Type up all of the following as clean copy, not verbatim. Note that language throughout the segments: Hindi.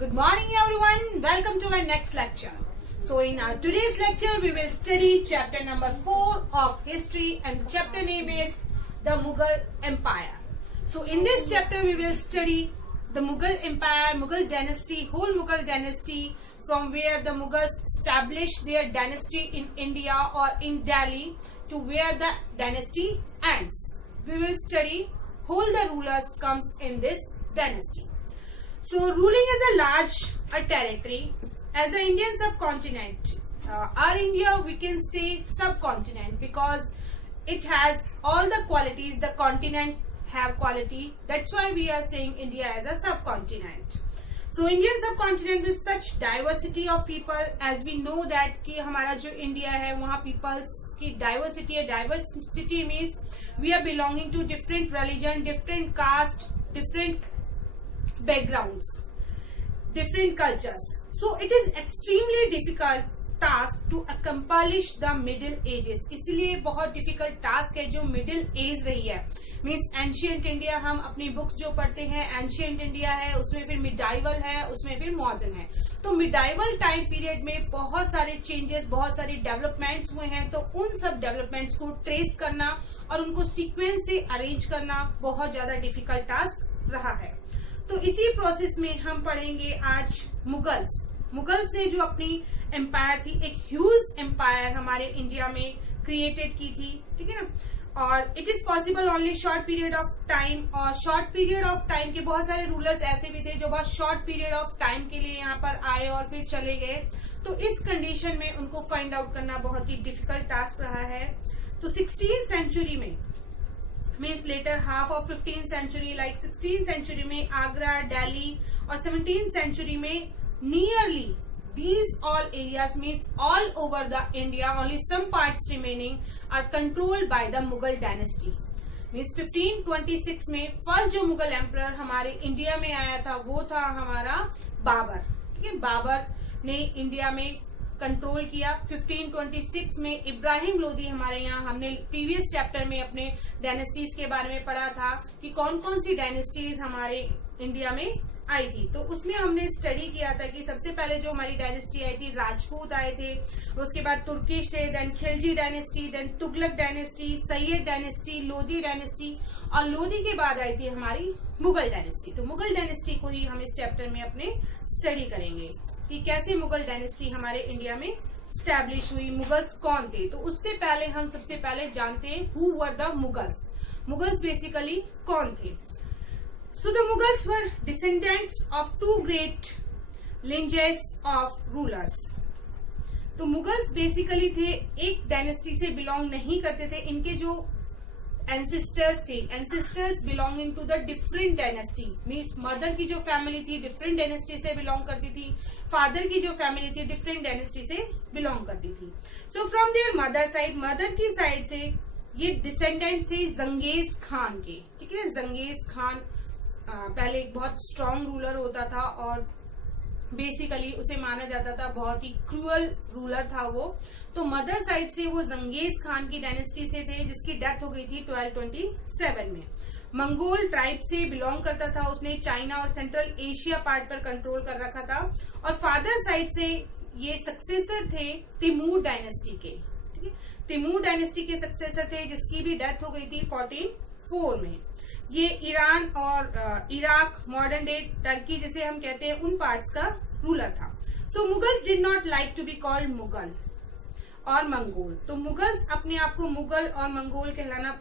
Good morning everyone. Welcome to my next lecture. So in our today's lecture we will study chapter number 4 of history, and chapter name is the Mughal Empire. So in this chapter we will study the Mughal Empire, Mughal dynasty, whole Mughal dynasty, from where the Mughals established their dynasty in India or in Delhi to where the dynasty ends. We will study who the rulers comes in this dynasty. So ruling as a large territory as the Indian subcontinent. Our India, we can say subcontinent because it has all the qualities. The continent have quality. That's why we are saying India as a subcontinent. So Indian subcontinent with such diversity of people, as we know that कि हमारा जो India है वहाँ peoples की diversity है. Diversity means we are belonging to different religion, different caste, different backgrounds, different cultures. So it is extremely difficult task to accomplish the middle ages. इसलिए बहुत difficult task है जो middle age रही है. मीन्स एंशियंट इंडिया, हम अपनी बुक्स जो पढ़ते हैं एंशियंट इंडिया है, उसमें फिर मिडाइवल है, उसमें फिर मॉडर्न है. तो मिडाइवल टाइम पीरियड में बहुत सारे चेंजेस, बहुत सारी डेवलपमेंट्स हुए हैं. तो उन सब डेवलपमेंट्स को ट्रेस करना और उनको सीक्वेंस से अरेंज करना बहुत ज्यादा डिफिकल्ट टास्क रहा है. तो इसी प्रोसेस में हम पढ़ेंगे आज मुगल्स ने जो अपनी एम्पायर थी, एक ह्यूज एम्पायर हमारे इंडिया में क्रिएटेड की थी. ठीक है ना. और it is possible only short period of time. और शॉर्ट पीरियड ऑफ टाइम के बहुत सारे रूलर्स ऐसे भी थे जो बहुत शॉर्ट पीरियड ऑफ टाइम के लिए यहाँ पर आए और फिर चले गए. तो इस कंडीशन में उनको फाइंड आउट करना बहुत ही डिफिकल्ट टास्क रहा है. तो 16th सेंचुरी में means later half of 15th century, like 16th century में आगरा, दिल्ली, और 17th सेंचुरी में nearly these all areas means all over the India, only some parts remaining are controlled by the Mughal dynasty. means 1526 में फर्स्ट जो मुगल एम्परर हमारे इंडिया में आया था वो था हमारा बाबर. ठीक है. बाबर ने इंडिया में कंट्रोल किया. 1526 में इब्राहिम लोदी हमारे यहाँ, हमने प्रीवियस चैप्टर में अपने डायनेस्टीज के बारे में पढ़ा था कि कौन कौन सी डायनेस्टीज हमारे इंडिया में आई थी. तो उसमें हमने स्टडी किया था कि सबसे पहले जो हमारी डायनेस्टी आई थी राजपूत आए थे, उसके बाद तुर्किश थे, then Khilji dynasty, then Tughlaq dynasty, Sayyid dynasty, Lodi dynasty, और लोदी के बाद आई थी हमारी मुगल डायनेस्टी. तो मुगल डायनेस्टी को ही हम इस चैप्टर में अपने स्टडी करेंगे कि कैसे मुगल डायनेस्टी हमारे इंडिया में स्टैब्लिश हुई, मुगल्स कौन थे. तो उससे पहले हम सबसे पहले जानते हैं who were the Mughals. Mughals basically कौन थे. So the Mughals were descendants of two great lineages of rulers. तो मुगल्स बेसिकली थे, एक डायनेस्टी से बिलोंग नहीं करते थे. इनके जो एंसेस्टर्स थे, ancestors belonging to the different dynasty. Means mother की जो फैमिली थी डिफरेंट डायनेस्टी से बिलोंग करती थी, फादर की जो फैमिली थी डिफरेंट डायनेस्टी से बिलोंग करती थी. So from there mother side, mother की साइड से ये डिसेंडेंट्स थे जंगेज खान के. ठीक है. जंगेज खान पहले एक बहुत स्ट्रॉन्ग रूलर होता था और बेसिकली उसे माना जाता था बहुत ही क्रूअल रूलर था वो. तो मदर साइड से वो जंगेज खान की डायनेस्टी से थे जिसकी डेथ हो गई थी 1227 में. मंगोल ट्राइब से बिलोंग करता था. उसने चाइना और सेंट्रल एशिया पार्ट पर कंट्रोल कर रखा था. और फादर साइड से ये सक्सेसर थे तिमूर डायनेस्टी के. ठीक है. तिमूर डायनेस्टी के सक्सेसर थे जिसकी भी डेथ हो गई थी 1404 में. ये ईरान और इराक, मॉडर्न डे टर्की जिसे हम कहते हैं, उन पार्ट्स का रूलर था. So Mughals did not like to be called Mughal और मंगोल. तो मुगल्स अपने आप को मुगल और मंगोल कहलाना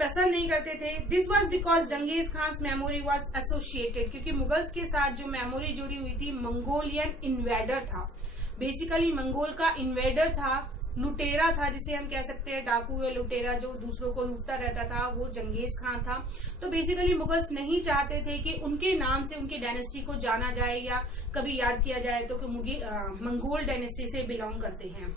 पसंद नहीं करते थे. This was because Genghis Khan memory was associated, क्योंकि मुगल्स के साथ जो मेमोरी जुड़ी हुई थी मंगोलियन इन्वेडर था. बेसिकली मंगोल का इन्वेडर था, लुटेरा था, जिसे हम कह सकते हैं डाकू या लुटेरा जो दूसरों को लूटता रहता था, वो जंगेज खान था. तो बेसिकली मुगल्स नहीं चाहते थे कि उनके नाम से उनकी डायनेस्टी को जाना जाए या कभी याद किया जाए तो कि मंगोल डायनेस्टी से बिलोंग करते हैं.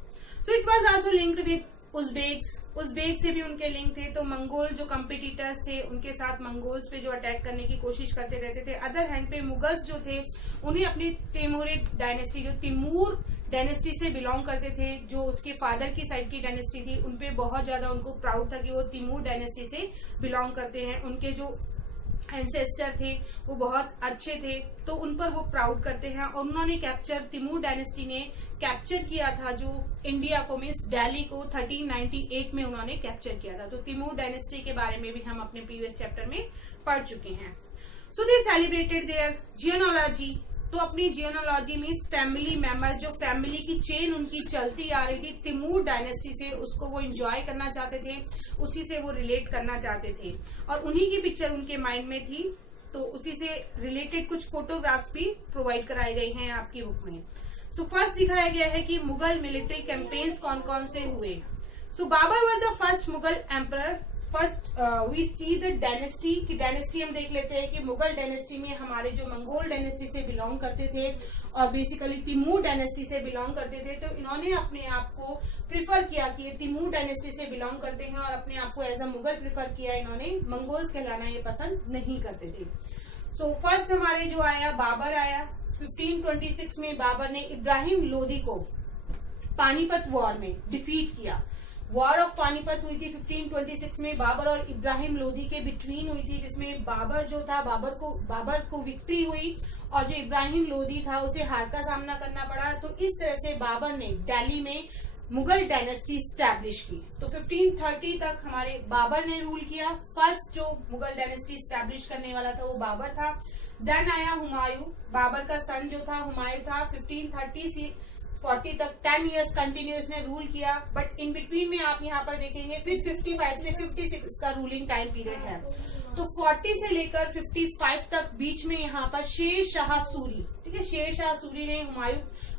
So it was also linked with Uzbek से भी उनके लिंक थे. तो मंगोल जो कंपिटिटर्स थे उनके साथ मंगोल्स पे जो अटैक करने की कोशिश करते रहते थे. अदर हैंड पे मुगल्स जो थे उन्हें अपनी तिमूरिड डायनेस्टी, जो तिमूर डायनेस्टी से बिलोंग करते थे, जो उसके फादर की साइड की डायनेस्टी थी, उनपे बहुत ज्यादा उनको प्राउड था कि वो तिमूर डायनेस्टी से बिलोंग करते हैं. उनके जो एंसेस्टर थे वो बहुत अच्छे थे, तो उन पर वो प्राउड करते हैं। और उन्होंने कैप्चर, तिमूर डायनेस्टी ने कैप्चर किया था जो इंडिया को, मीन्स दिल्ली को 1398 में उन्होंने कैप्चर किया था। तो तिमूर डायनेस्टी के बारे में भी हम अपने प्रीवियस चैप्टर में पढ़ चुके हैं। सो दे सेलिब्रेटेड देयर जियोनोलॉजी। तो अपनी जियोनोलॉजी मीन्स फैमिली मेंबर, जो फैमिली की चेन उनकी चलती आ रही थी तिमूर डायनेस्टी से, उसको वो एंजॉय करना चाहते थे, उसी से वो रिलेट करना चाहते थे और उन्हीं की पिक्चर उनके माइंड में थी। तो उसी से रिलेटेड कुछ फोटोग्राफ्स भी प्रोवाइड कराए गए हैं आपकी बुक में। सो फर्स्ट दिखाया गया है कि मुगल मिलिट्री कैंपेन्स कौन कौन से हुए। So Babur was the first Mughal emperor. First we see the dynasty की डायनेस्टी हम देख लेते हैं कि मुगल डायनेस्टी में हमारे जो मंगोल डायनेस्टी से बिलोंग करते थे और बेसिकली तिमूर डायनेस्टी से बिलोंग करते थे, तो इन्होंने अपने आप को प्रिफर किया कि तिमूर डायनेस्टी से बिलोंग करते हैं और अपने आप को एज अ मुगल प्रिफर किया। इन्होंने मंगोल्स कहलाना ये पसंद नहीं करते थे। सो फर्स्ट हमारे जो आया बाबर आया 1526 में। बाबर ने इब्राहिम लोदी को पानीपत वॉर में डिफीट किया। वॉर ऑफ पानीपत हुई थी 1526 में, बाबर और इब्राहिम लोदी के बिटवीन हुई थी, जिसमें बाबर जो था बाबर को विक्ट्री हुई और जो इब्राहिम लोदी था उसे हार का सामना करना पड़ा। तो इस तरह से बाबर ने दिल्ली में मुगल डायनेस्टी स्टैब्लिश की। तो 1530 तक हमारे बाबर ने रूल किया। फर्स्ट जो मुगल डायनेस्टी स्टैब्लिश करने वाला था वो बाबर था। देन आया हुमायूं, बाबर का सन जो था हुमायूं था। 1530 से 40 तक 10 इयर्स कंटिन्यूस ने रूल किया, बट इन बिटवीन में आप यहाँ पर देखेंगे फिर 55 से 56 का रूलिंग टाइम पीरियड है। तो 40 से लेकर 55 तक बीच में यहाँ पर शेर शाह सूरी, ठीक है, शेर शाह सूरी ने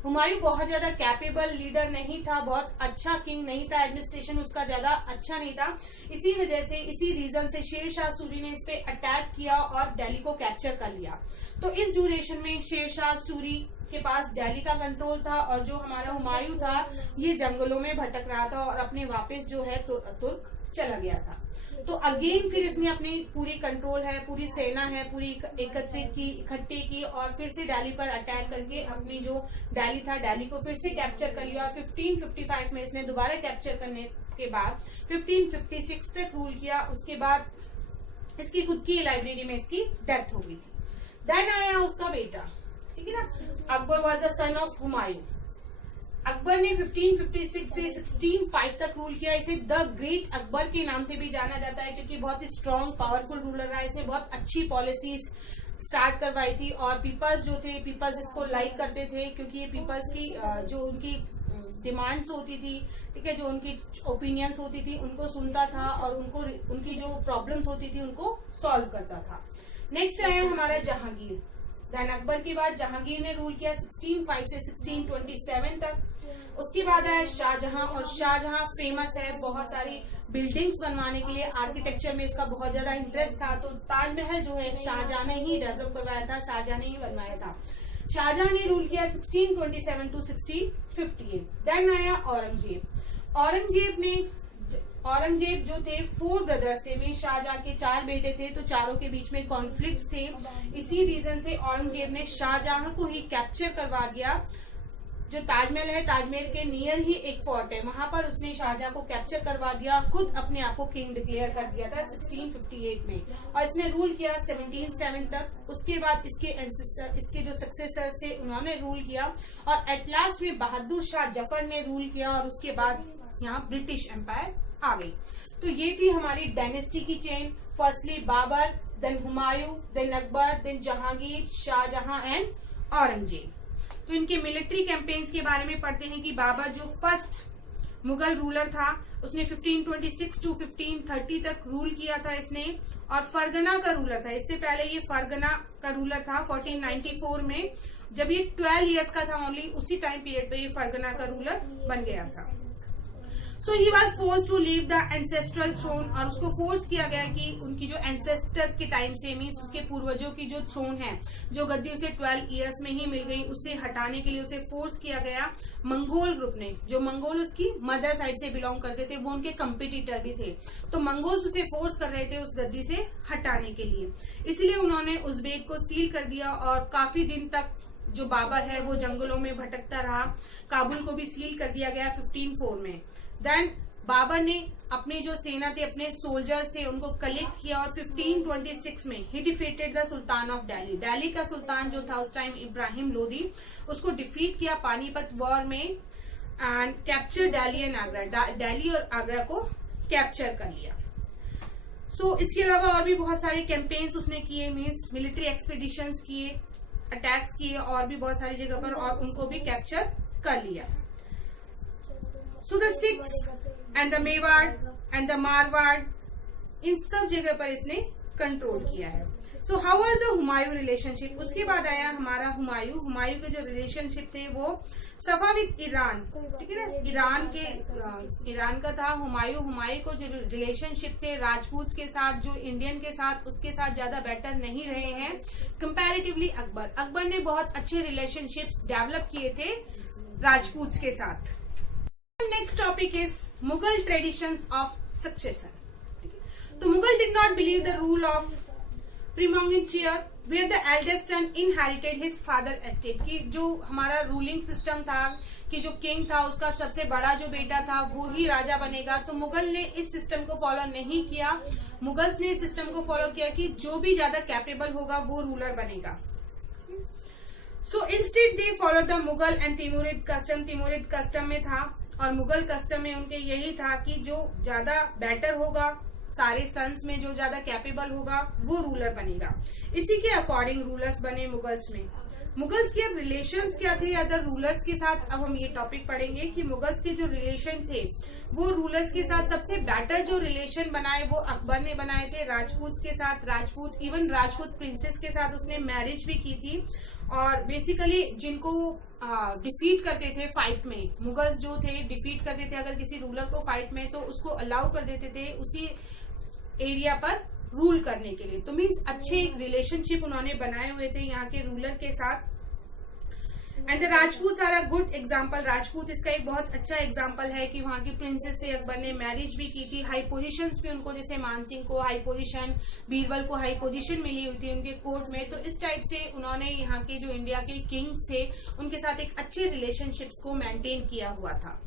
हुमायूं बहुत ज्यादा कैपेबल लीडर नहीं था, बहुत अच्छा किंग नहीं था, एडमिनिस्ट्रेशन उसका ज्यादा अच्छा नहीं था। इसी वजह से, इसी रीजन से शेर शाह सूरी ने इस पे अटैक किया और दिल्ली को कैप्चर कर लिया। तो इस ड्यूरेशन में शेर शाह सूरी के पास दिल्ली का कंट्रोल था और जो हमारा हुमायूं था ये जंगलों में भटक रहा था और अपने वापस जो है तुर्क चला गया था। तो अगेन फिर इसने अपनी पूरी कंट्रोल है, पूरी सेना है, पूरी एकत्रित की, इकट्ठी की और फिर से दिल्ली पर अटैक करके अपनी जो दिल्ली था, दिल्ली को फिर से कैप्चर कर लिया। और 1555 में इसने दोबारा कैप्चर करने के बाद 1556 तक रूल किया। उसके बाद इसकी खुद की लाइब्रेरी में इसकी डेथ हो गई थी। देन आया उसका बेटा, ठीक है ना, Akbar was the son of Humayun. Akbar ने 1556 से 1605 तक रूल किया। इसे द ग्रेट अकबर के नाम से भी जाना जाता है क्योंकि बहुत ही स्ट्रॉन्ग पावरफुल रूलर रहा। इसने बहुत अच्छी पॉलिसीज स्टार्ट करवाई थी और पीपल्स जो थे, पीपल्स इसको लाइक करते थे क्योंकि ये पीपल्स की जो उनकी डिमांड्स होती थी, ठीक है, जो उनकी ओपिनियंस होती थी उनको सुनता था और उनकी जो प्रॉब्लम्स होती थी उनको सॉल्व करता था। नेक्स्ट आया हमारा जहांगीर। देन अकबर के बाद जहांगीर ने रूल किया 1605 से 1627 तक। उसके बाद आया शाहजहां और शाहजहां फेमस है बहुत सारी बिल्डिंग्स बनवाने के लिए, आर्किटेक्चर में इसका बहुत ज्यादा इंटरेस्ट था। तो ताजमहल जो है शाहजहां ने ही डेवलप करवाया था, शाहजहां ने ही बनवाया था। शाहजहां ने रूल किया 1627 टू 1658। देन आया औरंगजेब। औरंगजेब जो थे 4 ब्रदर्स थे, में शाहजहां के 4 बेटे थे, तो चारों के बीच में कॉन्फ्लिक्ट थे। इसी रीजन से औरंगजेब ने शाहजहां को ही कैप्चर करवा दिया। जो ताजमहल है, ताजमहल के नियर ही एक फोर्ट है, वहां पर उसने शाहजहां को कैप्चर करवा दिया, खुद अपने आप को किंग डिक्लेयर कर दिया था 1658 में और इसने रूल किया 1707 तक। उसके बाद इसके जो सक्सेसर्स थे उन्होंने रूल किया और एट लास्ट में बहादुर शाह जफर ने रूल किया और उसके बाद यहाँ ब्रिटिश एम्पायर आ गई। तो ये थी हमारी डायनेस्टी की चेन। Firstly Babur, then Humayun, then Akbar, then Jahangir, Shahjahan and Aurangzeb. तो इनके मिलिट्री कैंपेन्स के बारे में पढ़ते हैं कि बाबर जो फर्स्ट मुगल रूलर था उसने 1526 टू 1530 तक रूल किया था इसने, और फरगना का रूलर था। इससे पहले ये फरगना का रूलर था 1494 में, जब ये 12 इयर्स का था ओनली, उसी टाइम पीरियड पे ये फरगना का रूलर बन गया था। So he was force to leave the ancestral throne, और उसको फोर्स किया गया कि उनकी जो एंसेस्टर के टाइम से मीन्स उसके पूर्वजों की जो थ्रोन है, जो गद्दी उसे 12 इयर्स में ही मिल गई, उससे हटाने के लिए उसे फोर्स किया गया मंगोल ग्रुप ने। जो मंगोल उसकी मदर साइड से बिलोंग करते थे, वो उनके कंपिटिटर भी थे, तो मंगोल्स उसे फोर्स कर रहे थे उस गद्दी से हटाने के लिए। इसलिए उन्होंने उज़्बेक को सील कर दिया और काफी दिन तक जो बाबर है वो जंगलों में भटकता रहा। काबुल को भी सील कर दिया गया 1504 में। देन बाबर ने अपने जो सेना थे, अपने सोल्जर्स थे, उनको कलेक्ट किया और 1526 में ही defeated the sultan of Delhi. Delhi का सुल्तान जो था उस टाइम इब्राहिम लोदी, उसको डिफीट किया पानीपत वॉर में and capture Delhi and Agra. Delhi और आगरा को कैप्चर कर लिया। इसके अलावा और भी बहुत सारे कैंपेन्स उसने किए, मीन्स मिलिट्री एक्सपीडिशंस किए, अटैक्स किए और भी बहुत सारी जगह पर, और उनको भी कैप्चर कर लिया। द सिक्स and the Mewar and the Marwar, इन सब जगह पर इसने कंट्रोल किया है। How was the Humayun relationship? उसके बाद आया हमारा हुमायूं। हुमायूं के जो रिलेशनशिप थे वो सफाविद ईरान, ठीक है ना, ईरान का था हुमायूं। हुमायूं को जो रिलेशनशिप थे राजपूत के साथ, जो इंडियन के साथ, उसके साथ ज्यादा बेटर नहीं रहे हैं कंपैरेटिवली अकबर। अकबर ने बहुत अच्छे रिलेशनशिप्स डेवलप किए थे राजपूत के साथ। Next topic is Mughal traditions of succession. तो Mughal did not believe the rule of primogeniture where the eldest son inherited his father estate, की जो हमारा रूलिंग सिस्टम था कि जो किंग था उसका सबसे बड़ा जो बेटा था वो ही राजा बनेगा। तो मुगल ने इस सिस्टम को फॉलो नहीं किया। मुगल्स ने इस सिस्टम को फॉलो किया कि जो भी ज्यादा कैपेबल होगा वो रूलर बनेगा। Instead they follow the Mughal and Timurid custom. Timurid custom में था और मुगल कस्टम में उनके यही था कि जो ज्यादा बेटर होगा, सारे सन्स में जो ज्यादा कैपेबल होगा वो रूलर बनेगा। इसी के अकॉर्डिंग रूलर्स बने मुगल्स में। मुगल्स के अब रिलेशंस क्या थे अदर रूलर्स के साथ? अब हम ये टॉपिक पढ़ेंगे कि मुगल्स के जो रिलेशन थे वो रूलर्स के साथ सबसे बेटर जो रिलेशन बनाए वो अकबर ने बनाए थे राजपूत के साथ। राजपूत, इवन राजपूत प्रिंसेस के साथ उसने मैरिज भी की थी। और बेसिकली जिनको डिफीट करते थे फाइट में, मुगल्स जो थे डिफीट करते थे अगर किसी रूलर को फाइट में, तो उसको अलाउ कर देते थे उसी एरिया पर रूल करने के लिए। तो मीन्स अच्छे रिलेशनशिप उन्होंने बनाए हुए थे यहाँ के रूलर के साथ। And the Rajput are a good example. Rajput इसका एक बहुत अच्छा एग्जाम्पल है कि वहाँ की प्रिंसेस से अकबर ने मैरिज भी की थी। हाई पोजीशंस भी उनको, जैसे मानसिंह को हाई पोजीशन, बीरबल को हाई पोजीशन मिली हुई थी उनके कोर्ट में। तो इस टाइप से उन्होंने यहाँ के जो इंडिया के किंग्स थे उनके साथ एक अच्छे रिलेशनशिप्स को मेंटेन किया हुआ था।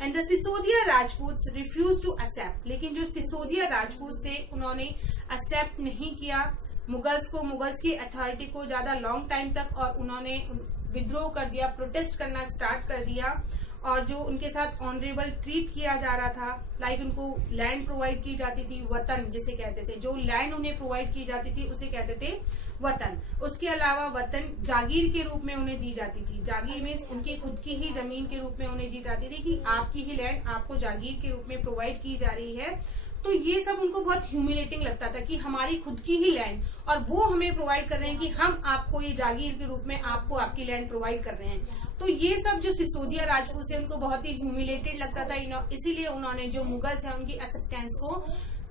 And the Sisodia Rajput refuse to accept, लेकिन जो सिसोदिया राजपूत थे उन्होंने एक्सेप्ट नहीं किया मुगल्स को, मुगल्स की अथॉरिटी को ज्यादा लॉन्ग टाइम तक, और उन्होंने विद्रोह कर दिया, प्रोटेस्ट करना स्टार्ट कर दिया। और जो उनके साथ ऑनरेबल ट्रीट किया जा रहा था, लाइक उनको लैंड प्रोवाइड की जाती थी, वतन जिसे कहते थे, जो लैंड उन्हें प्रोवाइड की जाती थी उसे कहते थे वतन। उसके अलावा वतन जागीर के रूप में उन्हें दी जाती थी। जागीर में उनकी खुद की ही जमीन के रूप में उन्हें दी जाती थी कि आपकी ही लैंड आपको जागीर के रूप में प्रोवाइड की जा रही है। तो ये सब उनको बहुत ह्यूमिलेटिंग लगता था कि हमारी खुद की ही लैंड और वो हमें प्रोवाइड कर रहे हैं कि हम आपको ये जागीर के रूप में आपको आपकी लैंड प्रोवाइड कर रहे हैं। तो ये सब जो सिसोदिया राजपूत से उनको बहुत ही ह्यूमिलेटेड लगता था। इसीलिए उन्होंने जो मुगल्स है उनकी एक्सेप्टेंस को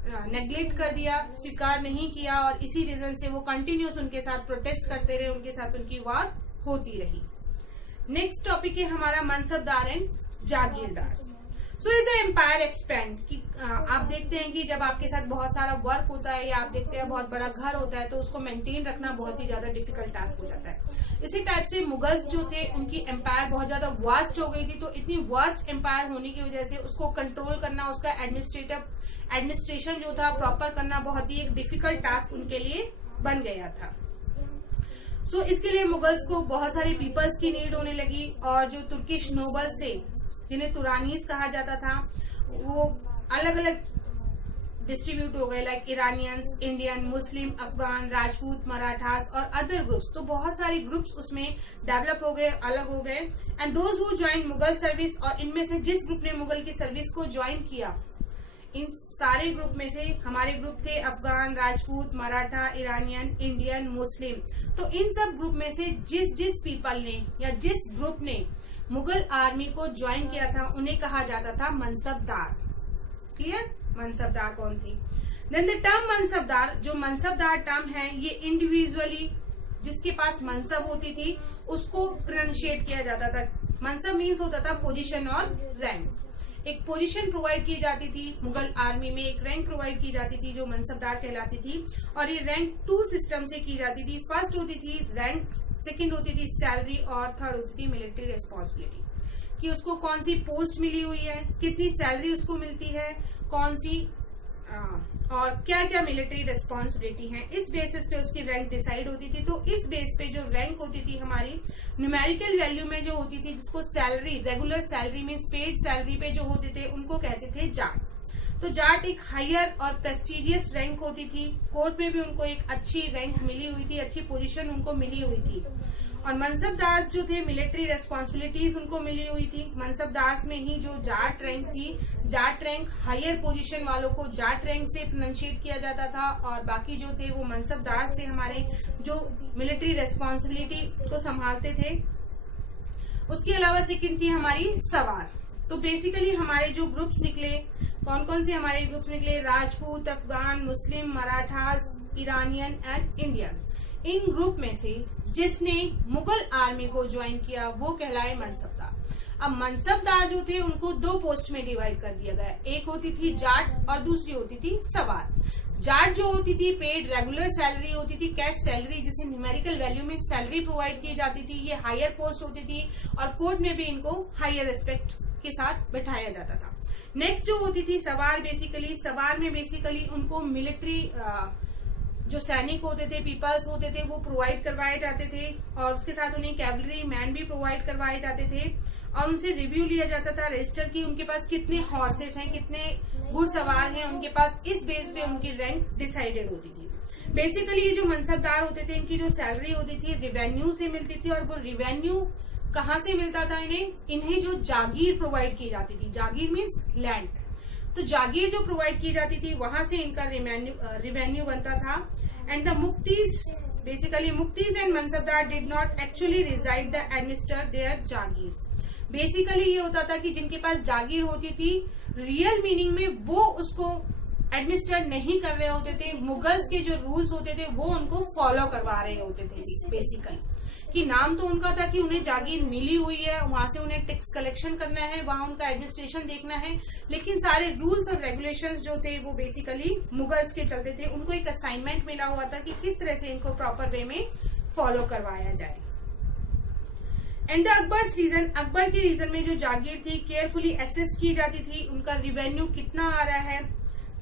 नेग्लेक्ट कर दिया, स्वीकार नहीं किया, और इसी रीजन से वो कंटिन्यूस उनके साथ प्रोटेस्ट करते रहे, उनके साथ उनकी वार होती रही। नेक्स्ट टॉपिक है हमारा mansabdar and jagirdar. So is the empire expand कि आप देखते हैं कि जब आपके साथ बहुत सारा वर्क होता है या आप देखते हैं बहुत बड़ा घर होता है तो उसको मेंटेन रखना बहुत ही ज्यादा डिफिकल्ट टास्क हो जाता है। इसी टाइप से मुगल्स जो थे उनकी एम्पायर बहुत ज्यादा वास्ट हो गई थी। तो इतनी वास्ट एम्पायर होने की वजह से उसको कंट्रोल करना, उसका एडमिनिस्ट्रेशन जो था प्रॉपर करना बहुत ही एक डिफिकल्ट टास्क उनके लिए बन गया था। इसके लिए मुगल्स को बहुत सारे पीपल्स की नीड होने लगी, और जो तुर्किश नोबल्स थे जिन्हें तुरानीस कहा जाता था वो अलग अलग डिस्ट्रीब्यूट हो गए, लाइक इरानियंस, इंडियन, मुस्लिम, अफगान, राजपूत, मराठास और अदर ग्रुप्स। तो बहुत सारे ग्रुप्स उसमें डेवलप हो गए, अलग हो गए। And those who join Mughal service, और इनमें से जिस ग्रुप ने मुगल की सर्विस को ज्वाइन किया, इन सारे ग्रुप में से हमारे ग्रुप थे अफगान, राजपूत, मराठा, ईरानियन, इंडियन, मुस्लिम। तो इन सब ग्रुप में से जिस जिस पीपल ने या जिस ग्रुप ने मुगल आर्मी को ज्वाइन किया था उन्हें कहा जाता था मनसबदार। क्लियर? मनसबदार कौन थी? देन द टर्म मनसबदार, जो मनसबदार टर्म है ये इंडिविजुअली जिसके पास मनसब होती थी उसको प्रोनाउंशिएट किया जाता था। मनसब मीन्स होता था पोजीशन और रैंक। एक पोजीशन प्रोवाइड की जाती थी मुगल आर्मी में, एक रैंक प्रोवाइड की जाती थी जो मनसबदार कहलाती थी। और ये रैंक 2 सिस्टम से की जाती थी। फर्स्ट होती थी रैंक, सेकंड होती थी सैलरी, और थर्ड होती थी मिलिट्री रिस्पॉन्सिबिलिटी। कि उसको कौन सी पोस्ट मिली हुई है, कितनी सैलरी उसको मिलती है, कौन सी और क्या क्या मिलिट्री रिस्पॉन्सिबिलिटी है, इस बेसिस पे उसकी रैंक डिसाइड होती थी। तो इस बेस पे जो रैंक होती थी हमारी न्यूमेरिकल वैल्यू में जो होती थी, जिसको सैलरी रेगुलर सैलरी में पेड सैलरी पे जो होते थे उनको कहते थे जाट। तो जाट एक हायर और प्रेस्टिजियस रैंक होती थी। कोर्ट में भी उनको एक अच्छी रैंक मिली हुई थी, अच्छी पोजीशन उनको मिली हुई थी। और मनसबदार जो थे मिलिट्री रेस्पॉन्सिबिलिटीज उनको मिली हुई थी। मनसबदार में ही जो जाट रैंक थी, जाट रैंक हायर पोजीशन वालों को जाट रैंक से प्रोनाउंशिएट किया जाता था, और बाकी जो थे वो मनसबदार थे हमारे जो मिलिट्री रेस्पॉन्सिबिलिटी को संभालते थे। उसके अलावा सेकंड थी हमारी सवार। तो बेसिकली हमारे जो ग्रुप्स निकले, कौन कौन से हमारे ग्रुप्स निकले, Rajput, Afghan, Muslim, Marathas, Iranian and Indian. इन ग्रुप में से जिसने मुगल आर्मी को ज्वाइन किया वो कहलाए मनसबदार। अब मनसबदार जो थे उनको दो पोस्ट में डिवाइड कर दिया गया, एक होती थी जाट और दूसरी होती थी सवार। जाट जो होती थी पेड रेगुलर सैलरी होती थी, कैश सैलरी जिसे न्यूमेरिकल वैल्यू में सैलरी प्रोवाइड की जाती थी, ये हायर पोस्ट होती थी और कोर्ट में भी इनको हायर रिस्पेक्ट के साथ बैठाया जाता था। नेक्स्ट जो होती थी सवार, सवार में बेसिकली उनको मिलिट्री जो सैनिक होते थे, पीपल्स होते थे, वो प्रोवाइड करवाए जाते थे, और उसके साथ उन्हें कैवलरी मैन भी प्रोवाइड करवाए जाते थे, और उनसे रिव्यू लिया जाता था रजिस्टर की उनके पास कितने हॉर्सेस हैं, कितने घुड़सवार हैं उनके पास। इस बेस पे उनकी रैंक डिसाइडेड होती थी। बेसिकली ये जो मनसबदार होते थे इनकी जो सैलरी होती थी रिवेन्यू से मिलती थी, और वो रिवेन्यू कहाँ से मिलता था इन्हें जो जागीर प्रोवाइड की जाती थी, जागीर मीन्स लैंड, तो जागीर जो प्रोवाइड की जाती थी वहां से इनका रिवेन्यू बनता था। And the muqtis, basically muqtis and mansabdar did not actually reside the administer their jagirs. Basically ये होता था कि जिनके पास जागीर होती थी रियल मीनिंग में वो उसको एडमिनिस्टर नहीं कर रहे होते थे, मुगल्स के जो रूल्स होते थे वो उनको फॉलो करवा रहे होते थे। बेसिकली कि नाम तो उनका था कि उन्हें जागीर मिली हुई है, वहां से उन्हें टैक्स कलेक्शन करना है, वहां उनका एडमिनिस्ट्रेशन देखना है, लेकिन सारे रूल्स और रेगुलेशंस जो थे वो बेसिकली मुगल्स के चलते थे। उनको एक असाइनमेंट मिला हुआ था कि किस तरह से इनको प्रॉपर वे में फॉलो करवाया जाए। And the Akbar season, Akbar के रीजन में जो जागीर थी केयरफुली असेस की जाती थी, उनका रिवेन्यू कितना आ रहा है,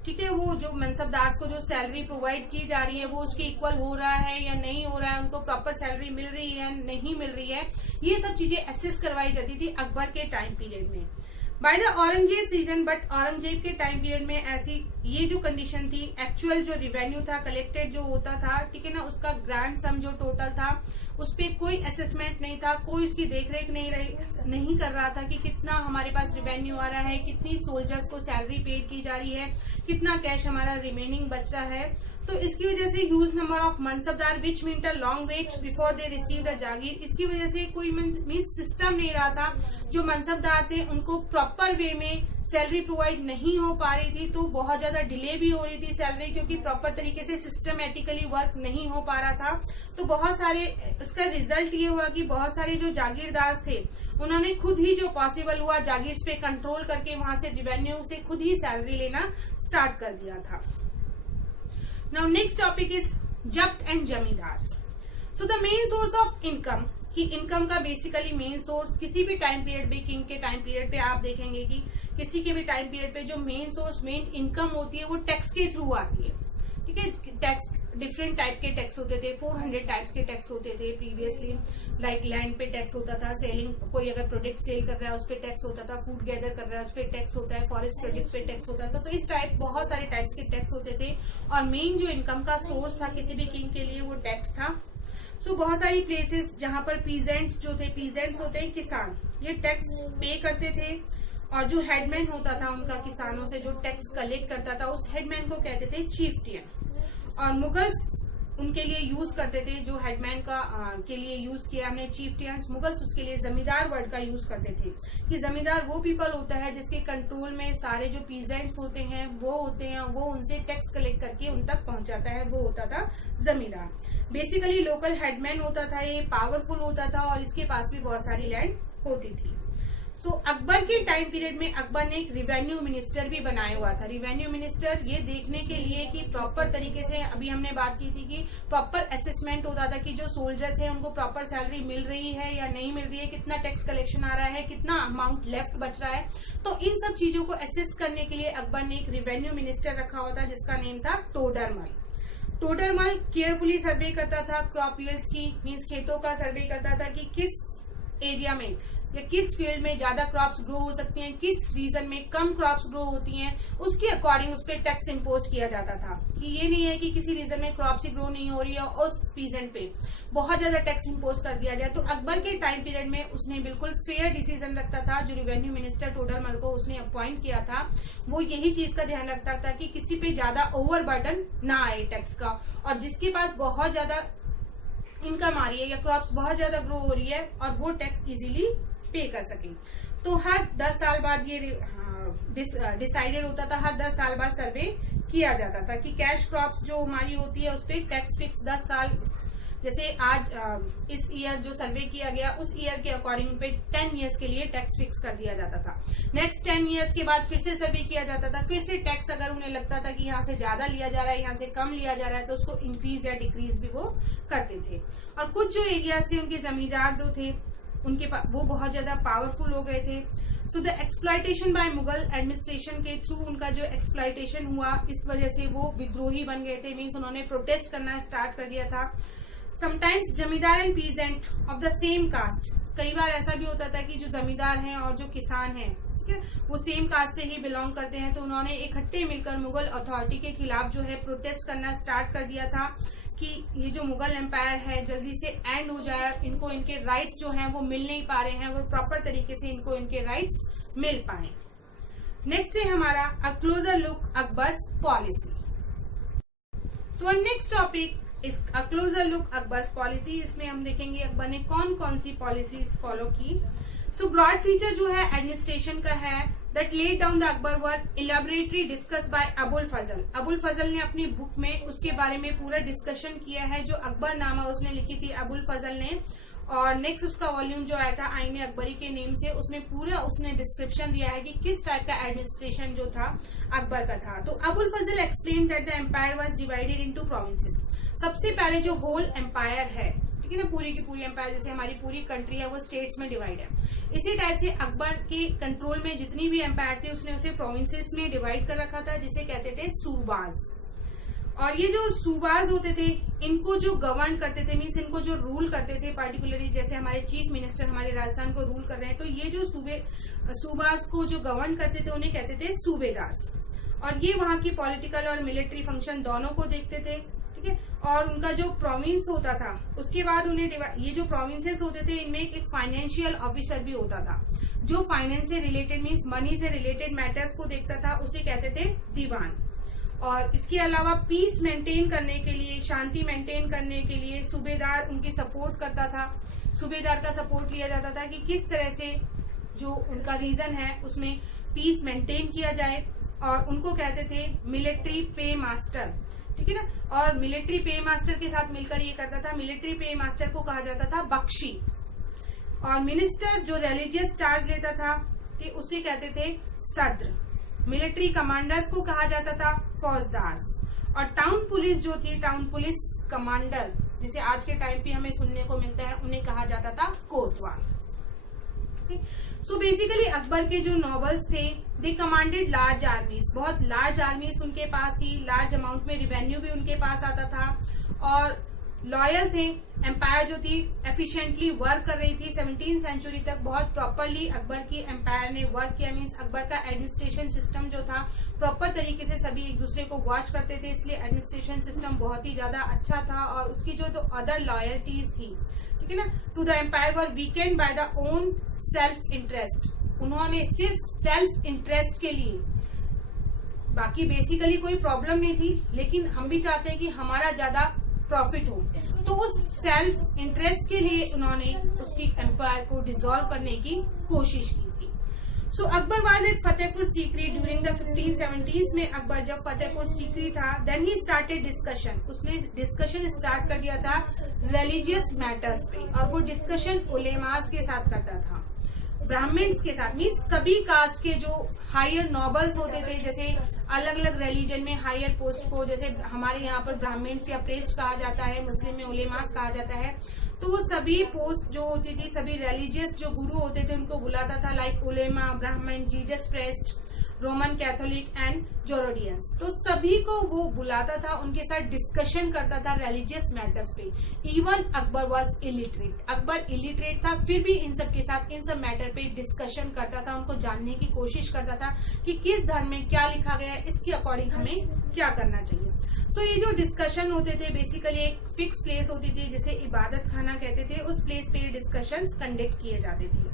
ठीक है, वो जो मनसबदार को जो सैलरी प्रोवाइड की जा रही है वो उसके इक्वल हो रहा है या नहीं हो रहा है, उनको प्रॉपर सैलरी मिल रही है नहीं मिल रही है, ये सब चीजें असेस करवाई जाती थी अकबर के टाइम पीरियड में। By the Aurangzeb season, but Aurangzeb के टाइम पीरियड में ऐसी ये जो कंडीशन थी, एक्चुअल जो रिवेन्यू था कलेक्टेड जो होता था, ठीक है ना, उसका ग्रांड सम जो टोटल था उस पर कोई असेसमेंट नहीं था, कोई उसकी देखरेख नहीं कर रहा था कि कितना हमारे पास रिवेन्यू आ रहा है, कितनी सोल्जर्स को सैलरी पेड की जा रही है, कितना कैश हमारा रिमेनिंग बच रहा है। तो इसकी वजह से huge number of mansabdar which mean a long wait before they received a jagir, इसकी वजह से कोई मीन सिस्टम नहीं रहा था। जो मनसबदार थे उनको प्रॉपर वे में सैलरी प्रोवाइड नहीं हो पा रही थी, तो बहुत ज्यादा डिले भी हो रही थी सैलरी, क्योंकि प्रॉपर तरीके से सिस्टमेटिकली वर्क नहीं हो पा रहा था। तो बहुत सारे इसका रिजल्ट ये हुआ कि बहुत सारे जो जागीरदार थे उन्होंने खुद ही जो पॉसिबल हुआ जागीर पे कंट्रोल करके वहां से रिवेन्यू से खुद ही सैलरी लेना स्टार्ट कर दिया था। नाउ नेक्स्ट टॉपिक इज जब्त एंड जमींदार। So the main source of income, कि इनकम का बेसिकली मेन सोर्स किसी भी टाइम पीरियड पे, किंग के टाइम पीरियड पे आप देखेंगे कि किसी के भी टाइम पीरियड पे जो मेन सोर्स मेन इनकम होती है वो टैक्स के थ्रू आती है, ठीक है। टैक्स डिफरेंट टाइप के टैक्स होते थे, 400 टाइप्स के टैक्स होते थे प्रीवियसली। लाइक लैंड पे टैक्स होता था, सेलिंग, कोई अगर प्रोडक्ट सेल कर रहा है उस पर टैक्स होता था, फूड गैदर कर रहा है उस पर टैक्स होता है, फॉरेस्ट प्रोडक्ट पे टैक्स होता था। तो इस टाइप बहुत सारे टाइप्स के टैक्स होते थे, और मेन जो इनकम का सोर्स था किसी भी किंग के लिए वो टैक्स था। सो बहुत सारी प्लेसेस जहां पर पीजेंट्स जो थे, पीजेंट्स होते हैं किसान, ये टैक्स पे करते थे, और जो हेडमैन होता था उनका किसानों से जो टैक्स कलेक्ट करता था उस हेडमैन को कहते थे चीफ्टियन। और मुगल्स उनके लिए यूज करते थे, जो हेडमैन का के लिए यूज किया हमने चीफ्टियंस, मुगल्स उसके लिए जमींदार वर्ड का यूज करते थे कि जमींदार वो पीपल होता है जिसके कंट्रोल में सारे जो पीजेंट्स होते हैं वो होते हैं, वो उनसे टैक्स कलेक्ट करके उन तक पहुंचाता है, वो होता था जमींदार। बेसिकली लोकल हेडमैन होता था, ये पावरफुल होता था और इसके पास भी बहुत सारी लैंड होती थी। सो अकबर के टाइम पीरियड में अकबर ने एक रिवेन्यू मिनिस्टर भी बनाया हुआ था। रिवेन्यू मिनिस्टर ये देखने के लिए कि प्रॉपर तरीके से, अभी हमने बात की थी कि प्रॉपर असेसमेंट होता था कि जो सोल्जर्स हैं उनको प्रॉपर सैलरी मिल रही है या नहीं मिल रही है, कितना टैक्स कलेक्शन आ रहा है, कितना अमाउंट लेफ्ट बच रहा है। तो इन सब चीजों को असेस करने के लिए अकबर ने एक रिवेन्यू मिनिस्टर रखा हुआ था जिसका नेम था टोडरमल। टोडरमल केयरफुली सर्वे करता था क्रॉप यील्ड्स की, मींस खेतों का सर्वे करता था कि किस एरिया में या किस फील्ड में ज्यादा क्रॉप्स ग्रो हो सकती हैं, किस रीजन में कम क्रॉप्स ग्रो होती हैं, उसके अकॉर्डिंग उस पर टैक्स इम्पोज किया जाता था। कि ये नहीं है कि किसी रीजन में क्रॉप्स ही ग्रो नहीं हो रही है और उस पीजेंट पे बहुत ज्यादा टैक्स इम्पोज कर दिया जाए। तो अकबर के टाइम पीरियड में उसने बिल्कुल फेयर डिसीजन रखता था। जो रिवेन्यू मिनिस्टर टोडरमल को उसने अपॉइंट किया था वो यही चीज का ध्यान रखता था कि किसी पे ज्यादा ओवर बर्डन ना आए टैक्स का, और जिसके पास बहुत ज्यादा इनकम आ रही है या क्रॉप्स बहुत ज्यादा ग्रो हो रही है और वो टैक्स इजीली पे कर सके। तो हर 10 साल बाद ये डिसाइडेड होता था, हर 10 साल बाद सर्वे किया जाता था कि कैश क्रॉप्स जो हमारी होती है उस पर टैक्स फिक्स 10 साल, जैसे आज इस ईयर जो सर्वे किया गया उस ईयर के अकॉर्डिंग पे 10 इयर्स के लिए टैक्स फिक्स कर दिया जाता था। नेक्स्ट 10 इयर्स के बाद फिर से सर्वे किया जाता था, फिर से टैक्स अगर उन्हें लगता था कि यहाँ से ज्यादा लिया जा रहा है, यहाँ से कम लिया जा रहा है, तो उसको इंक्रीज या डिक्रीज भी वो करते थे। और कुछ जो एरियाज थे उनके जमींदार जो थे उनके वो बहुत ज्यादा पावरफुल हो गए थे। So the exploitation bye Mughal administration के थ्रू उनका जो एक्सप्लॉयटेशन हुआ, इस वजह से वो विद्रोही बन गए थे, मीन्स उन्होंने प्रोटेस्ट करना स्टार्ट कर दिया था। Sometimes zamindar and peasant of the same caste, कई बार ऐसा भी होता था कि जो जमींदार हैं और जो किसान हैं, ठीक है, वो सेम कास्ट से ही बिलोंग करते हैं, तो उन्होंने इकट्ठे मिलकर मुगल अथॉरिटी के खिलाफ जो है प्रोटेस्ट करना स्टार्ट कर दिया था कि ये जो मुगल एम्पायर है जल्दी से एंड हो जाए, इनको इनके राइट्स जो हैं वो मिल नहीं पा रहे हैं, वो प्रॉपर तरीके से इनको इनके राइट्स मिल पाए। नेक्स्ट है हमारा a closer look Akbar's policy. So next topic is a closer look Akbar's policy. इसमें हम देखेंगे अकबर ने कौन कौन सी पॉलिसीज फॉलो की। सो ब्रॉड फीचर जो है एडमिनिस्ट्रेशन का है that laid down the Akbar were elaborately discussed by Abul फजल। अबुल फजल ने अपनी बुक में उसके बारे में पूरा डिस्कशन किया है, जो अकबरनामा उसने लिखी थी अबुल फजल ने। और नेक्स्ट उसका वॉल्यूम जो आया था आईने अकबरी के नेम से, उसमें पूरा उसने डिस्क्रिप्शन दिया है कि किस टाइप का एडमिनिस्ट्रेशन जो था अकबर का था। तो Abul Fazal explain that the empire was divided into provinces. सबसे पहले जो होल एम्पायर है, ठीक है ना, पूरी की पूरी एम्पायर, जैसे हमारी पूरी कंट्री है वो स्टेट्स में डिवाइड है, इसी टाइप से अकबर के कंट्रोल में जितनी भी एम्पायर थे उसने उसे प्रोविंसेस में डिवाइड कर रखा था, जिसे कहते थे सूबाज। और ये जो सूबाज होते थे इनको जो गवर्न करते थे, मीन्स इनको जो रूल करते थे, पार्टिकुलरली जैसे हमारे चीफ मिनिस्टर हमारे राजस्थान को रूल कर रहे हैं, तो ये जो सूबाज को जो गवर्न करते थे उन्हें कहते थे सूबेदार। और ये वहां की पॉलिटिकल और मिलिट्री फंक्शन दोनों को देखते थे, ठीक है। और उनका जो प्रोविंस होता था उसके बाद उन्हें ये जो प्रोविंसेस होते थे इनमें एक फाइनेंशियल ऑफिसर भी होता था, जो फाइनेंस से रिलेटेड मीन्स मनी से रिलेटेड मैटर्स को देखता था, उसे कहते थे दीवान। और इसके अलावा पीस मेंटेन करने के लिए, शांति मेंटेन करने के लिए सूबेदार उनकी सपोर्ट करता था। सूबेदार का सपोर्ट लिया जाता था कि किस तरह से जो उनका रीजन है उसमें पीस मेंटेन किया जाए, और उनको कहते थे मिलिट्री पे मास्टर, ठीक है ना। और मिलिट्री पे मास्टर के साथ मिलकर ये करता था, मिलिट्री पे मास्टर को कहा जाता था बख्शी। और मिनिस्टर जो रिलीजियस चार्ज लेता था कि उसे कहते थे सद्र। मिलिट्री कमांडर्स को कहा जाता था फौजदार। और टाउन पुलिस जो थी, टाउन पुलिस कमांडर, जिसे आज के टाइम पे हमें सुनने को मिलता है, उन्हें कहा जाता था कोतवाल। सो बेसिकली अकबर के जो नॉवेल्स थे दे कमांडेड लार्ज आर्मीज, बहुत लार्ज आर्मीज उनके पास थी, लार्ज अमाउंट में रिवेन्यू भी उनके पास आता था, और लॉयल थे। एम्पायर जो थी एफिशिएंटली वर्क कर रही थी। 17वीं सेंचुरी तक बहुत प्रॉपरली अकबर की एम्पायर ने वर्क किया, मीन्स अकबर का एडमिनिस्ट्रेशन सिस्टम जो था प्रॉपर तरीके से सभी एक दूसरे को वॉच करते थे, इसलिए एडमिनिस्ट्रेशन सिस्टम बहुत ही ज्यादा अच्छा था। और उसकी जो अदर लॉयल्टीज थी, ठीक है ना, to the empire were weakened by the own self interest. उन्होंने सिर्फ सेल्फ इंटरेस्ट के लिए, बाकी बेसिकली कोई प्रॉब्लम नहीं थी, लेकिन हम भी चाहते हैं कि हमारा ज्यादा प्रॉफिट हो, तो उस सेल्फ इंटरेस्ट के लिए उन्होंने उसकी एम्पायर को डिसॉल्व करने की कोशिश की थी। So Akbar was at Fatehpur Sikri during the 1570s में। अकबर जब फतेहपुर सीकरी था, देन ही स्टार्टेड डिस्कशन, उसने डिस्कशन स्टार्ट कर दिया था रिलीजियस मैटर्स पे, और वो डिस्कशन उलेमास के साथ करता था। ब्राह्मण्स के साथ मीन्स सभी कास्ट के जो हायर नॉबल्स होते थे, जैसे अलग अलग रिलीजन में हायर पोस्ट को, जैसे हमारे यहाँ पर ब्राह्मण्स या प्रेस्ट कहा जाता है, मुस्लिम में उलेमास कहा जाता है, तो वो सभी पोस्ट जो होती थी, सभी रिलीजियस जो गुरु होते थे उनको बुलाता था, like ulema, Brahmin, Jesus priest, Roman Catholic and Zoroastrians. तो सभी को वो बुलाता था, उनके साथ डिस्कशन करता था रिलीजियस मैटर्स पे। Even Akbar was illiterate, Akbar illiterate था, फिर भी इन सब के साथ इन सब मैटर पे डिस्कशन करता था, उनको जानने की कोशिश करता था कि किस धर्म में क्या लिखा गया है, इसके अकॉर्डिंग हमें क्या करना चाहिए। सो ये जो डिस्कशन होते थे बेसिकली एक फिक्स प्लेस होती थी जिसे इबादत खाना कहते थे, उस प्लेस पे ये डिस्कशंस कंडक्ट किए जाते थे।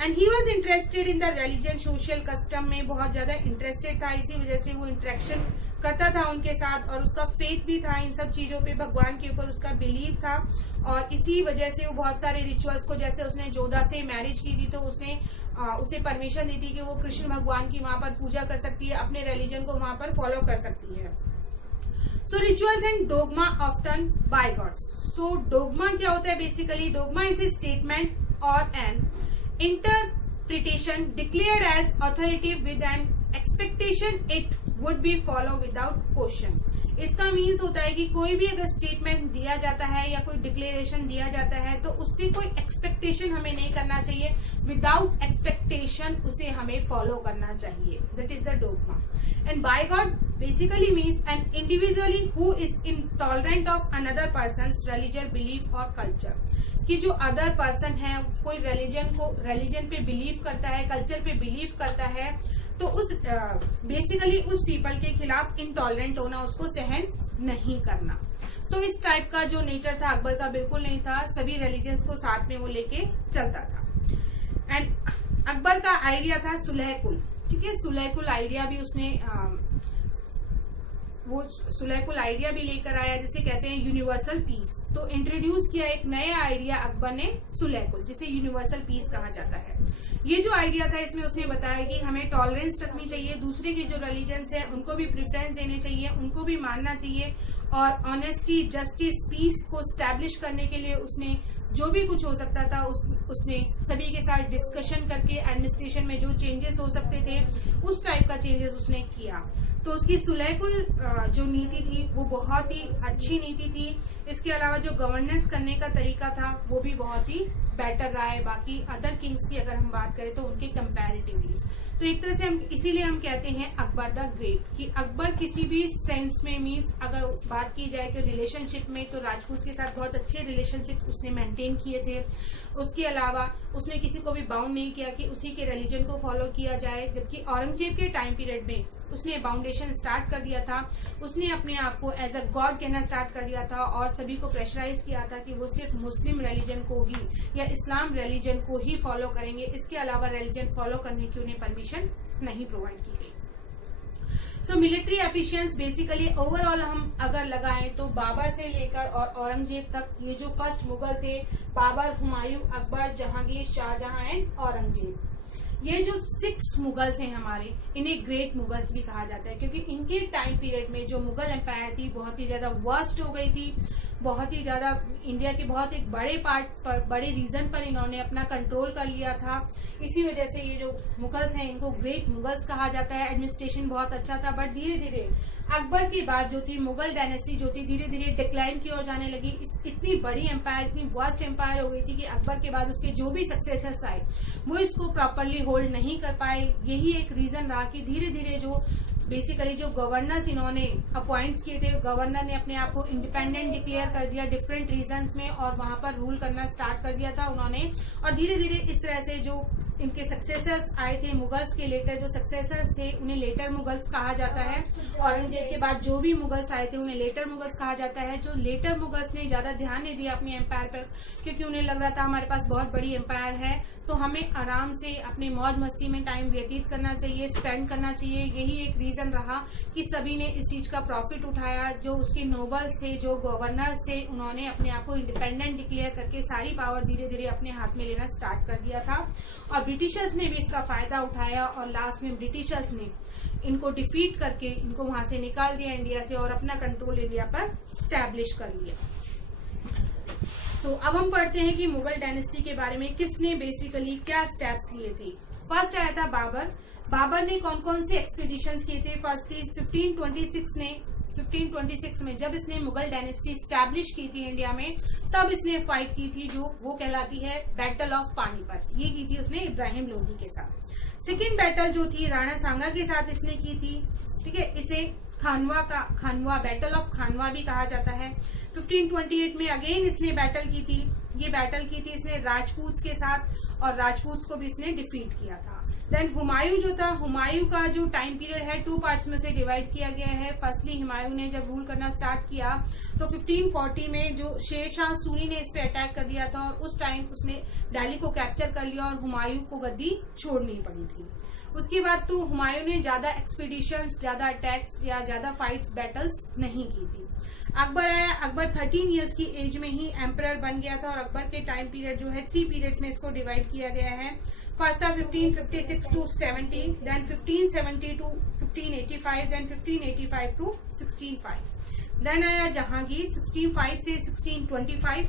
And he was interested in the religion, social custom में बहुत ज्यादा इंटरेस्टेड था, इसी वजह से वो इंटरेक्शन करता था उनके साथ, और उसका फेथ भी था इन सब चीजों पे, भगवान के ऊपर उसका बिलीव था, और इसी वजह से वो बहुत सारे रिचुअल्स को, जैसे उसने जोधा से मैरिज की थी तो उसने उसे परमिशन दी थी कि वो कृष्ण भगवान की वहां पर पूजा कर सकती है, अपने रिलीजन को वहां पर फॉलो कर सकती है। So rituals and dogma often by gods. So dogma क्या होता है basically? Dogma is a statement और an interpretation declared as authoritative with an expectation it would be followed without question। इसका मीन्स होता है कि कोई भी अगर स्टेटमेंट दिया जाता है या कोई डिक्लेरेशन दिया जाता है तो उससे कोई एक्सपेक्टेशन हमें नहीं करना चाहिए, विदाउट एक्सपेक्टेशन उसे हमें फॉलो करना चाहिए। That is the dogma. And by god basically means an individually who is intolerant of another persons religious belief और कल्चर। कि जो अदर पर्सन है, कोई रिलीजन पे बिलीव करता है, कल्चर पे बिलीव करता है, तो उस बेसिकली उस पीपल के खिलाफ इनटॉलरेंट होना, उसको सहन नहीं करना। तो इस टाइप का जो नेचर था अकबर का बिल्कुल नहीं था, सभी रिलीजन्स को साथ में वो लेके चलता था। एंड अकबर का आइडिया था सुलह कुल, ठीक है, सुलह कुल आइडिया भी उसने वो सुलह कुल आइडिया भी लेकर आया, जिसे कहते हैं यूनिवर्सल पीस। तो इंट्रोड्यूस किया एक नया आइडिया अकबर ने, सुलह कुल, जिसे यूनिवर्सल पीस कहा जाता है। ये जो आइडिया था इसमें उसने बताया कि हमें टॉलरेंस रखनी चाहिए, दूसरे के जो रिलीजन्स है उनको भी प्रेफरेंस देने चाहिए, उनको भी मानना चाहिए, और ऑनेस्टी, जस्टिस, पीस को स्टैब्लिश करने के लिए उसने जो भी कुछ हो सकता था उसने सभी के साथ डिस्कशन करके एडमिनिस्ट्रेशन में जो चेंजेस हो सकते थे उस टाइप का चेंजेस उसने किया। तो उसकी सुलह कुल जो नीति थी वो बहुत ही अच्छी नीति थी। इसके अलावा जो गवर्नेंस करने का तरीका था वो भी बहुत ही बेटर रहा है बाकी अदर किंग्स की अगर हम बात करें तो उनके कंपैरेटिवली। तो एक तरह से हम इसीलिए हम कहते हैं अकबर द ग्रेट, कि अकबर किसी भी सेंस में मीन्स अगर बात की जाए कि रिलेशनशिप में, तो राजपूत के साथ बहुत अच्छे रिलेशनशिप उसने मेंटेन किए थे। उसके अलावा उसने किसी को भी बाउंड नहीं किया कि उसी के रिलीजन को फॉलो किया जाए, जबकि औरंगजेब के टाइम पीरियड में उसने बाउंडेशन स्टार्ट कर दिया था, उसने अपने आप को एज अ गॉड कहना स्टार्ट कर दिया था और सभी को प्रेशराइज किया था कि वो सिर्फ मुस्लिम रिलीजन को ही या इस्लाम रिलीजन को ही फॉलो करेंगे, इसके अलावा रिलीजन फॉलो करने की उन्हें परमिशन नहीं प्रोवाइड की गई। सो मिलिट्री एफिशिएंस बेसिकली ओवरऑल हम अगर लगाएं तो बाबर से लेकर और औरंगजेब तक ये जो फर्स्ट मुगल थे, बाबर, हुमायूं, अकबर, जहांगीर, शाहजहां एंड औरंगजेब, ये जो 6 मुगल्स हैं हमारे, इन्हें ग्रेट मुगल्स भी कहा जाता है क्योंकि इनके टाइम पीरियड में जो मुगल एम्पायर थी बहुत ही ज्यादा वर्स्ट हो गई थी, बहुत ही ज्यादा इंडिया के बहुत एक बड़े पार्ट पर, बड़े रीजन पर इन्होंने अपना कंट्रोल कर लिया था। इसी वजह से ये जो मुगल्स हैं इनको ग्रेट मुगल्स कहा जाता है। एडमिनिस्ट्रेशन बहुत अच्छा था, बट धीरे धीरे अकबर की बात जो थी, मुगल डायनेस्टी जो थी, धीरे धीरे डिक्लाइन की ओर जाने लगी। इतनी बड़ी एम्पायर, इतनी वास्ट एम्पायर हो गई थी कि अकबर के बाद उसके जो भी सक्सेसर्स आए वो इसको प्रॉपरली होल्ड नहीं कर पाए। यही एक रीजन रहा कि धीरे धीरे जो बेसिकली जो गवर्नर्स इन्होंने अपॉइंट्स किए थे, गवर्नर ने अपने आप को इंडिपेंडेंट डिक्लेयर कर दिया डिफरेंट रीजन्स में और वहां पर रूल करना स्टार्ट कर दिया था उन्होंने। और धीरे धीरे इस तरह से जो इनके सक्सेसर्स आए थे मुगल्स के लेटर, जो सक्सेसर्स थे उन्हें लेटर मुगल्स कहा जाता है। औरंगजेब के बाद जो भी मुगल्स आए थे उन्हें लेटर मुगल्स कहा जाता है। जो लेटर मुगल्स ने ज्यादा ध्यान नहीं दिया अपने एम्पायर पर, क्योंकि उन्हें लग रहा था हमारे पास बहुत बड़ी एम्पायर है तो हमें आराम से अपने मौज मस्ती में टाइम व्यतीत करना चाहिए, स्पेंड करना चाहिए। यही एक रीजन रहा कि सभी ने इस चीज का प्रॉफिट उठाया। जो उसके नोबल्स थे, जो गवर्नर्स थे, उन्होंने अपने आप को इंडिपेंडेंट डिक्लेयर करके सारी पावर धीरे धीरे अपने हाथ में लेना स्टार्ट कर दिया था। और ब्रिटिशर्स ने भी इसका फायदा उठाया और लास्ट में ब्रिटिशर्स ने इनको डिफीट करके इनको वहां से निकाल दिया इंडिया से और अपना कंट्रोल इंडिया पर स्टैब्लिश कर लिया। सो अब हम पढ़ते हैं कि मुगल डायनेस्टी के बारे में किसने बेसिकली क्या स्टेप्स लिए थे। फर्स्ट आया था बाबर। बाबर ने कौन कौन से एक्सपीडिशंस किए थे। फर्स्टली 1526 में जब इसने मुगल डायनेस्टी स्टैब्लिश की थी इंडिया में, तब इसने फाइट की थी जो वो कहलाती है बैटल ऑफ पानीपत। ये की थी उसने इब्राहिम लोधी के साथ। सेकेंड बैटल जो थी राणा सांगा के साथ इसने की थी। ठीक है, इसे खानवा बैटल ऑफ खानवा भी कहा जाता है। 1528 में अगेन इसने बैटल की थी। ये बैटल की थी इसने राजपूत के साथ और राजपूत को भी इसने डिफीट किया था। देन हुमायूं जो था, हुमायूं का जो टाइम पीरियड है 2 पार्ट्स में से डिवाइड किया गया है। फर्स्टली हुमायूं ने जब रूल करना स्टार्ट किया तो 1540 में जो शेरशाह सूरी ने इस पे अटैक कर दिया था और उस टाइम उसने दिल्ली को कैप्चर कर लिया और हुमायूं को गद्दी छोड़नी पड़ी थी। उसके बाद तो हुमायूं ने ज्यादा एक्सपीडिशंस, ज्यादा अटैक्स या ज्यादा फाइट्स, बैटल्स नहीं की थी। अकबर आया। अकबर 13 इयर्स की एज में ही एम्परर बन गया था और अकबर के टाइम पीरियड जो है 3 पीरियड्स में इसको डिवाइड किया गया है। फर्स्ट था 1556 to 70, then 1570 to 1585, then 1585 to 1605। Then आया जहांगीर 1605 से 1625।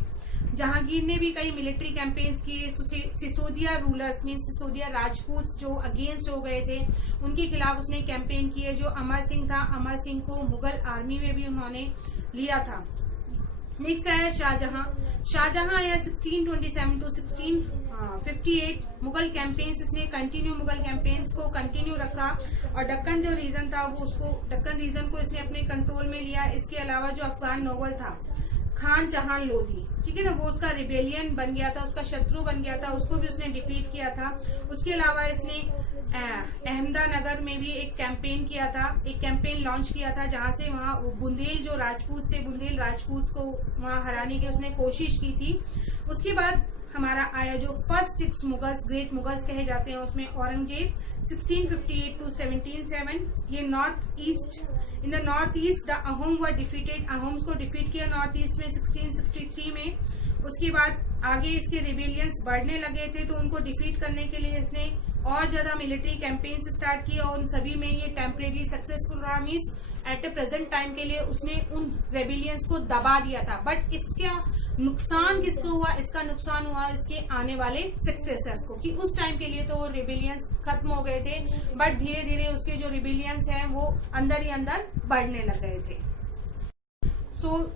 जहांगीर ने भी कई मिलिट्री कैंपेन्स किए। सिसोदिया रूलर्स मीन सिसोदिया राजपूत जो अगेंस्ट हो गए थे उनके खिलाफ उसने कैंपेन किए। जो अमर सिंह था, अमर सिंह को मुगल आर्मी में भी उन्होंने लिया था। नेक्स्ट आया शाहजहां। शाहजहां आया 1627 टू 1658। मुगल कैंपेन्स इसने कंटिन्यू, मुगल कैंपेन्स को कंटिन्यू रखा और दक्कन जो रीजन था वो उसको, दक्कन रीजन को इसने अपने कंट्रोल में लिया। इसके अलावा जो अफगान नोबल था खान जहान लोधी, ठीक है ना, वो उसका रिबेलियन बन गया था, उसका शत्रु बन गया था, उसको भी उसने डिफीट किया था। उसके अलावा इसने अहमदानगर में भी एक कैंपेन किया था, एक कैंपेन लॉन्च किया था जहां से वहां बुंदेल जो राजपूत से बुंदेल राजपूत को वहां हराने की उसने कोशिश की थी। उसके बाद हमारा आया जो फर्स्ट 6 मुगल्स, ग्रेट मुगल्स कहे जाते हैं, उसमें औरंगजेब 1658 टू 1707। ये north east, in the north east the Ahom were defeated, Ahoms को डिफीट किया नॉर्थ ईस्ट में 1663 में। उसके बाद आगे इसके रिबेलियंस बढ़ने लगे थे तो उनको डिफीट करने के लिए इसने और ज्यादा मिलिट्री कैंपेन्स स्टार्ट किया और उन सभी में ये टेम्परेरी सक्सेसफुल रहा। मीन्स एट ए प्रेजेंट टाइम के लिए उसने उन रेबिलियंस को दबा दिया था। बट इसका नुकसान किसको हुआ? इसका नुकसान हुआ इसके आने वाले सक्सेसर्स को, कि उस टाइम के लिए तो वो रिबेलियंस खत्म हो गए थे बट धीरे धीरे उसके जो रिबेलियंस हैं वो अंदर ही अंदर बढ़ने लग गए थे।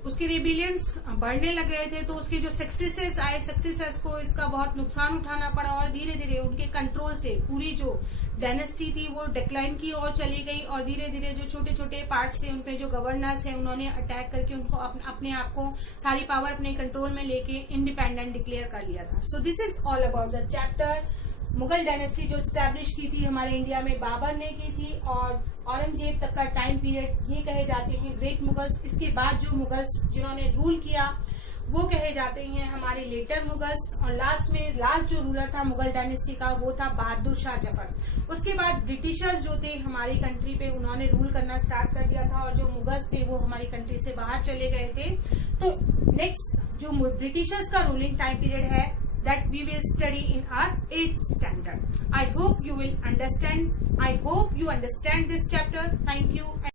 उसके रिबेलियंस बढ़ने लग गए थे तो उसके जो सक्सेसर्स आए, सक्सेसर्स को इसका बहुत नुकसान उठाना पड़ा और धीरे धीरे उनके कंट्रोल से पूरी जो डायनेस्टी थी वो डिक्लाइन की ओर चली गई और धीरे धीरे जो छोटे छोटे पार्ट्स थे उनपे जो गवर्नर्स हैं उन्होंने अटैक करके उनको अपने आप को सारी पावर अपने कंट्रोल में लेके इंडिपेंडेंट डिक्लेयर कर लिया था। So this is all about the chapter Mughal dynasty जो स्टैब्लिश की थी हमारे इंडिया में बाबर ने की थी और औरंगजेब तक का टाइम पीरियड ये कहे जाते हैं ग्रेट मुगल्स। इसके बाद जो मुगल्स जिन्होंने रूल किया वो कहे जाते हैं हमारे लेटर मुगल्स और लास्ट जो रूलर था मुगल डायनेस्टी का वो था बहादुर शाह जफर। उसके बाद ब्रिटिशर्स जो थे हमारी कंट्री पे उन्होंने रूल करना स्टार्ट कर दिया था और जो मुगल्स थे वो हमारी कंट्री से बाहर चले गए थे। तो नेक्स्ट जो ब्रिटिशर्स का रूलिंग टाइम पीरियड है that we will study in our 8th standard. I hope you understand this chapter. Thank you.